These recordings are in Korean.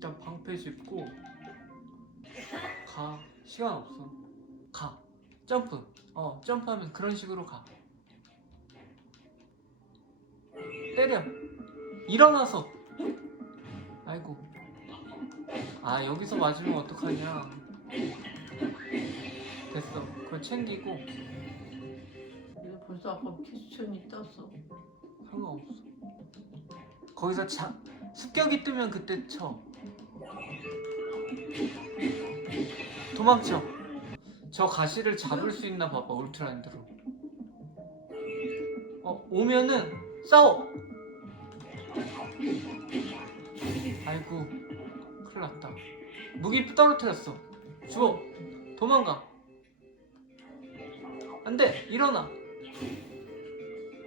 일단 방패 짚고 가. 시간 없어. 가. 점프. 점프하면 그런 식으로 가. 때려. 일어나서. 아이고. 아, 여기서 맞으면 어떡하냐. 됐어. 그걸 챙기고. 이거 벌써 아까 퀘스천이 떴어. 상관없어. 거기서 습격이 뜨면 그때 쳐. 도망쳐. 저 가시를 잡을 수 있나 봐봐. 울트라인드로. 오면은 싸워. 아이고, 큰일 났다. 무기 떨어뜨렸어. 죽어. 도망가. 안돼. 일어나.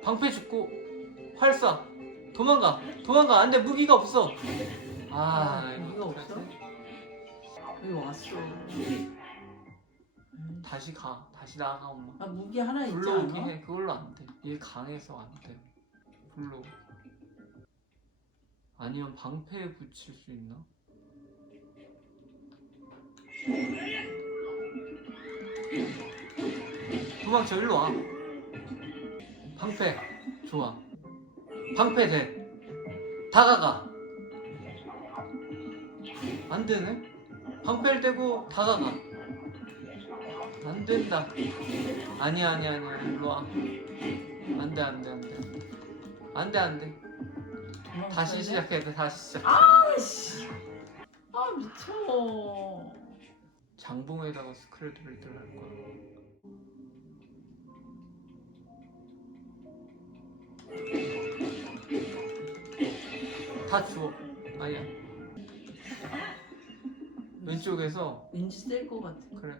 방패 줍고 활 쏴. 도망가. 도망가. 안돼. 무기가 없어. 무기가 없어? 여기 왔어. 다시 가. 다시 나가 엄마. 아, 무기 하나 있지 불러오긴 않아? 해. 그걸로 안 돼. 얘 강해서 안 돼. 불러. 아니면 방패에 붙일 수 있나? 도망쳐. 일로 와. 방패. 좋아. 방패 돼. 다가가. 안 되네? 방패를 떼고 다가가. 안 된다. 아니야. 일로 와. 안 돼. 안 돼. 다시 시작해야 돼. 다시 시작. 아씨. 아, 미쳐. 장봉에다가 스크래드를 할 거야. 다 주워. 아니야. 왼쪽에서. 왠지 셀 것 같아. 그래.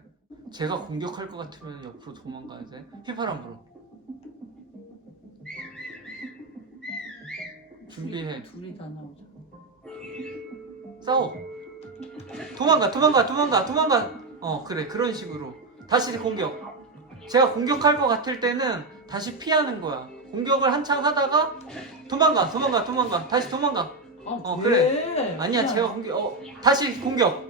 제가 공격할 것 같으면 옆으로 도망가야 돼. 휘파람 불어. 준비해. 둘이 다 나오자. 싸워. 도망가. 그래. 그런 식으로. 다시 공격. 제가 공격할 것 같을 때는 다시 피하는 거야. 공격을 한창 하다가 도망가. 다시 도망가. 그래. 아니야. 그냥. 제가 공격. 다시 공격.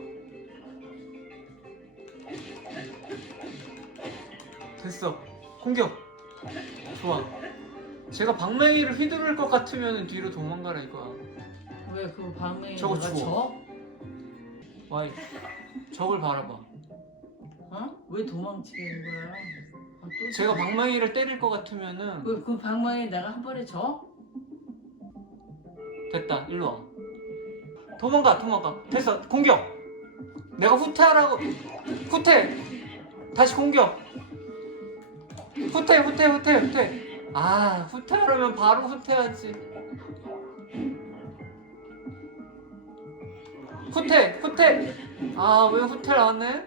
됐어. 공격. 좋아. 제가 방망이를 휘두를 것 같으면 뒤로 도망가라 이거야. 왜 그 방맹이 저거 내가 주워. 와이. 저걸 바라봐. 어? 왜 도망치는 거야? 아, 또 제가 방망이를 때릴 것 같으면은. 그 방망이 내가 한 번에 줘? 됐다. 일로 와. 도망가. 됐어. 공격. 내가 후퇴하라고. 후퇴. 다시 공격. 후퇴. 후퇴하려면 바로 후퇴하지. 후퇴. 왜 후퇴를 안 해?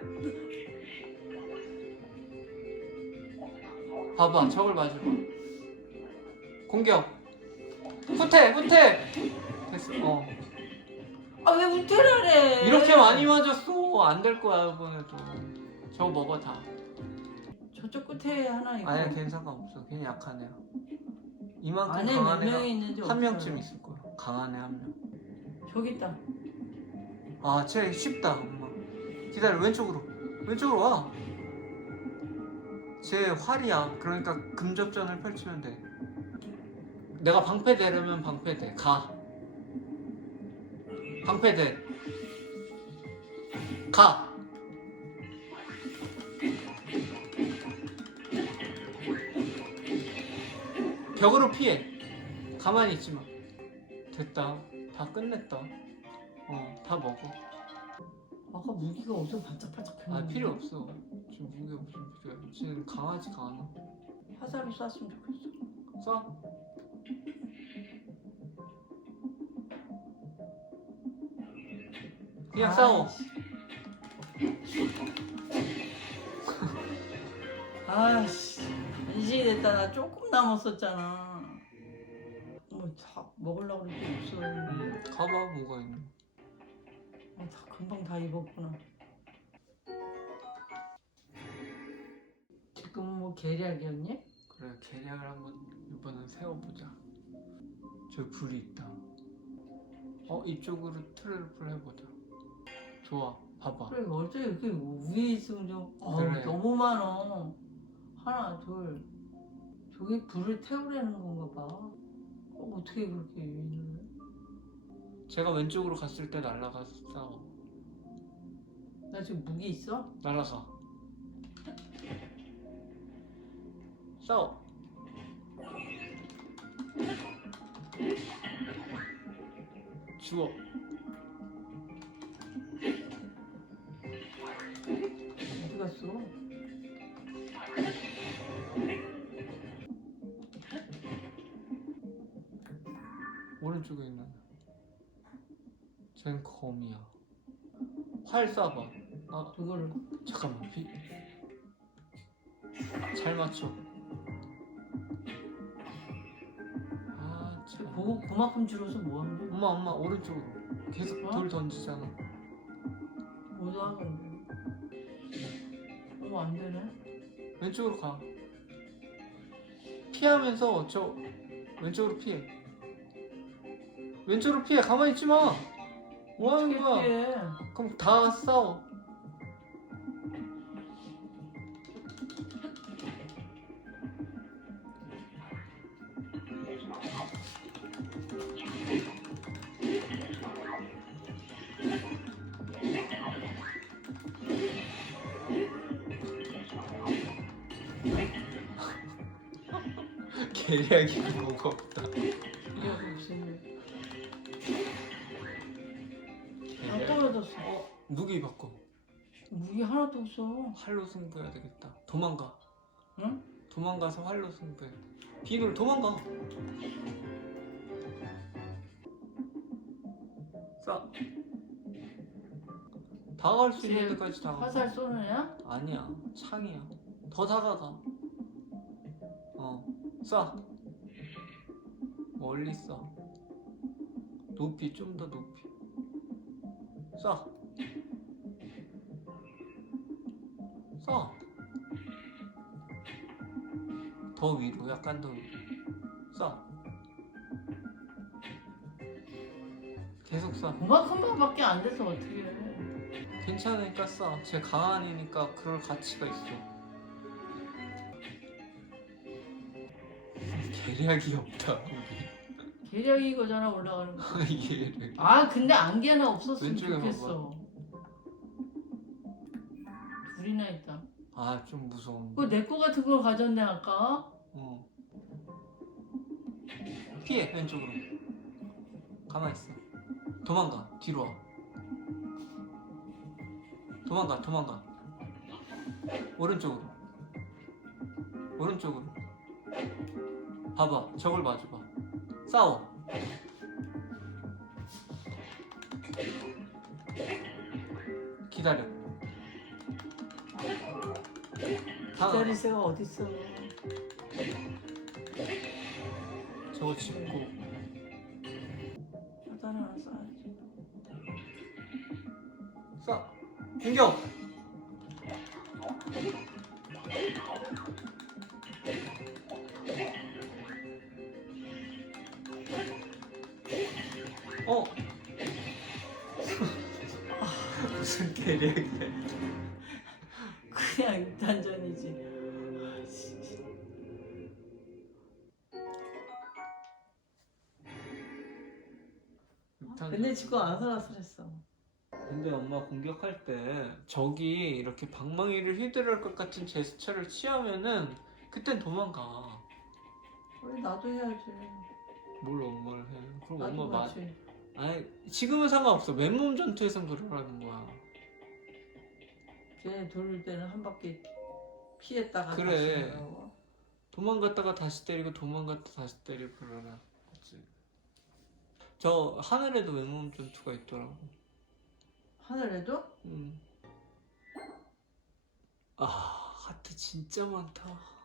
봐봐. 저걸 맞아봐. 공격. 후퇴. 됐어. 아, 왜 후퇴를 해? 이렇게 많이 맞았어. 안 될 거야 이번에도. 저거 먹어 다. 저쪽 끝에 하나 있고. 아니야, 걔는 상관없어. 걔는 약한 애야. 이만큼 안에 강한 몇 애가 명이 있는지 한 없어요. 명쯤 있을 거야. 강한 애 한 명. 저기 있다. 쟤 쉽다 엄마. 기다려. 왼쪽으로 와. 쟤 활이야. 그러니까 금접전을 펼치면 돼. 내가 방패 되려면 방패 돼. 가. 방패 돼. 가. 벽으로 피해. 가만히 있지 마. 됐다. 다 끝냈다. 다 먹어. 아까 무기가 어디서 반짝반짝 폈는데. 필요 없어. 지금 무게 무슨 필요해. 지금 강하지 강하나? 화살로 쐈으면 좋겠어. 쏴. 그냥 싸워. 아씨, 이제 됐다. 나 조금 남았었잖아. 다 먹으려고 그럴 게 없어. 가봐. 뭐가 있나? 다 금방 다 입었구나. 지금 뭐 계략이었니? 그래, 계략을 한번 이번엔 세워보자. 저 불이 있다. 이쪽으로 트래플 해보자. 좋아, 봐봐. 그래 어째 이렇게 위에 있으면 좀 그래. 너무 많어. 하나 둘 저게 불을 태우려는 건가 봐. 어떻게 그렇게 위를? 제가 왼쪽으로 갔을 때 날아가서 싸워. 나 지금 무기 있어? 날아가. 싸워. 죽어. 어디 갔어? 오른쪽에 있는. 쟤는 거미야. 활 쏴봐. 그거를 잠깐만. 잘 맞춰. 참. 그만큼 줄어서 뭐 하는 거야? 엄마 오른쪽으로. 계속 돌 던지잖아. 못 하는데. 안 되네. 왼쪽으로 가. 피하면서 저 왼쪽으로 피해. 왼쪽으로 피해. 가만히 있지 마. 뭐 하는 거야? 피해? 그럼 다 싸워. 계략이 뭐가 없다. 이게 없으면 다 계략. 떨어졌어. 무기 바꿔. 무기 하나도 없어. 활로 승부해야 되겠다. 도망가. 응? 도망가서 활로 승부해. 비글 도망가. 싸. 다가갈 수 있는 데까지 다가가. 화살 쏘는 애야? 아니야. 창이야. 더 다가가. 쏴. 멀리 쏴. 높이, 좀 더 높이. 쏴. 쏴. 더 위로, 약간 더 위로. 쏴. 계속 쏴. 그만큼밖에 안 돼서 어떻게 해? 괜찮으니까 쏴. 쟤 강한이니까 그럴 가치가 있어. 계략이 없다, 우리. 계략이 이거잖아 올라가는 거. 계략. 근데 안개나 없었으면 왼쪽에 좋겠어. 둘이나 있다. 좀 무서운데. 그거 내 거 같은 걸 가졌네 아까. 피해, 왼쪽으로. 가만히 있어. 도망가, 뒤로 와. 도망가. 오른쪽으로. 봐봐, 저걸 마주봐. 싸워. 기다려. 기다릴 새가 어딨어. 저거 짚고. 화살 하나 쏴야지. 쏴. 공격. 무슨 계략이야. 그냥 육탄전이지. 근데 지금 아슬아슬했어. 근데 엄마 공격할 때 적이 이렇게 방망이를 휘두를 것 같은 제스처를 취하면은 그땐 도망가. 우리 나도 해야지. 뭘 엄마를 해? 그럼 나도 엄마 같이. 아니 지금은 상관없어. 맨몸 전투에선 그러라는 거야. 걔네 돌릴 때는 한 바퀴 피했다가 그래. 다시 나가고. 도망갔다가 다시 때리고 도망갔다 다시 때리고 그러라. 그치? 저 하늘에도 맨몸 전투가 있더라고. 하늘에도? 하트 진짜 많다.